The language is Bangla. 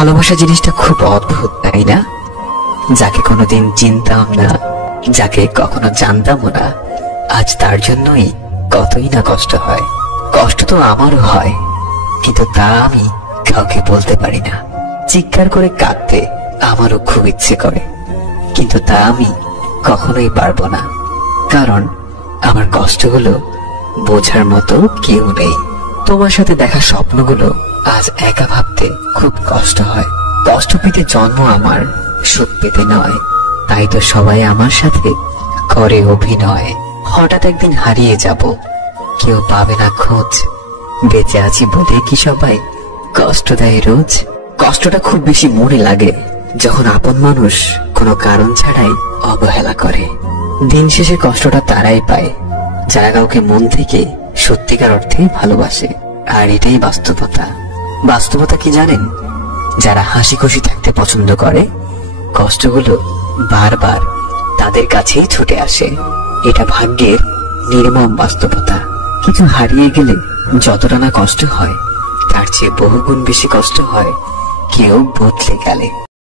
ভালোবাসা জিনিসটা খুব অদ্ভুত, তাই না? যাকে কোনোদিন চিনতাম না, যাকে কখনো জানতামও না, আজ তার জন্যই কতই না কষ্ট হয়। কষ্ট তো আমারও হয়, কিন্তু তা আমি কাউকে বলতে পারি না। চিৎকার করে কাঁদতে আমারও খুব ইচ্ছে করে, কিন্তু তা আমি কখনোই পারবো না, কারণ আমার কষ্টগুলো বোঝার মতো কেউ নেই। তোমার সাথে দেখা স্বপ্নগুলো আজ একা ভাবতে খুব কষ্ট হয়। কষ্ট পেতে জন্ম আমার, সুখ পেতে নয়, তাই তো সবাই আমার সাথে করে অভিনয়। হঠাৎ একদিন হারিয়ে যাব, কেউ পাবে না খোঁজ। বেঁচে আছি বলে কি সবাই কষ্ট দেয় রোজ? কষ্টটা খুব বেশি মনে লাগে যখন আপন মানুষ কোনো কারণ ছাড়াই অবহেলা করে। দিন শেষে কষ্টটা তারাই পায় যারা কাউকে মন থেকে সত্যিকার অর্থে ভালোবাসে। আর এটাই বাস্তবতা। বাস্তবতা কি জানেন? যারা হাসি খুশি থাকতে পছন্দ করে, কষ্টগুলো বারবার তাদের কাছেই ছুটে আসে। এটা ভাগ্যের নির্মম বাস্তবতা। কিছু হারিয়ে গেলে যতটা না কষ্ট হয়, তার চেয়ে বহুগুণ বেশি কষ্ট হয় কেউ বদলে গেলে।